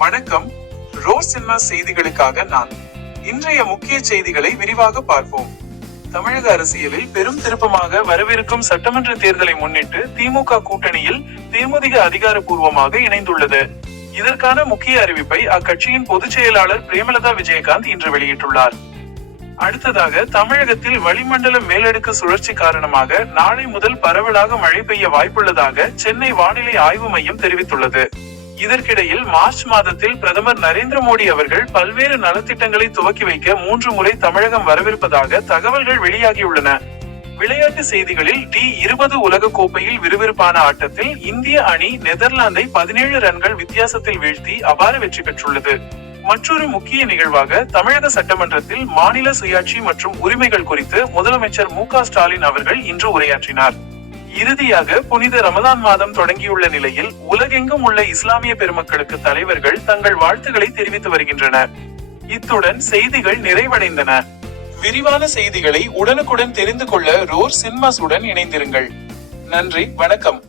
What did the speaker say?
வணக்கம். Rose cinema செய்திகளுக்காக நான். இன்றைய முக்கிய செய்திகளை விரிவாக பார்ப்போம். தமிழக அரசியலில் பெரும் திருப்பமாக வரவிருக்கும் சட்டமன்ற தேர்தலை முன்னிட்டு திமுக கூட்டணியில் தேமுதிக அதிகாரப்பூர்வமாக இணைந்துள்ளது. இதற்கான முக்கிய அறிவிப்பை அக்கட்சியின் பொதுச் செயலாளர் பிரேமலதா விஜயகாந்த் இன்று வெளியிட்டுள்ளார். அடுத்ததாக, தமிழகத்தில் வளிமண்டல மேலடுக்கு சுழற்சி காரணமாக நாளை முதல் பரவலாக மழை பெய்ய வாய்ப்புள்ளதாக சென்னை வானிலை ஆய்வு மையம் தெரிவித்துள்ளது. இதற்கிடையில் மார்ச் மாதத்தில் பிரதமர் நரேந்திர மோடி அவர்கள் பல்வேறு நலத்திட்டங்களை துவக்கி வைக்க 3 முறை தமிழகம் வரவிருப்பதாக தகவல்கள் வெளியாகியுள்ளன. விளையாட்டு செய்திகளில் T20 உலக கோப்பையில் விறுவிறுப்பான ஆட்டத்தில் இந்திய அணி நெதர்லாந்தை 17 ரன்கள் வித்தியாசத்தில் வீழ்த்தி அபார வெற்றி பெற்றுள்ளது. மற்றொரு முக்கிய நிகழ்வாக தமிழக சட்டமன்றத்தில் மாநில சுயாட்சி மற்றும் உரிமைகள் குறித்து முதலமைச்சர் மு.க. ஸ்டாலின் அவர்கள் இன்று உரையாற்றினார். இறுதியாக, புனித ரமலான் மாதம் தொடங்கியுள்ள நிலையில் உலகெங்கும் உள்ள இஸ்லாமிய பெருமக்களுக்கு தலைவர்கள் தங்கள் வாழ்த்துக்களை தெரிவித்து வருகின்றனர். இத்துடன் செய்திகள் நிறைவடைந்தன. விரிவான செய்திகளை உடனுக்குடன் தெரிந்து கொள்ள ரோஸ் சினிமாஸ் உடன் இணைந்திருங்கள். நன்றி, வணக்கம்.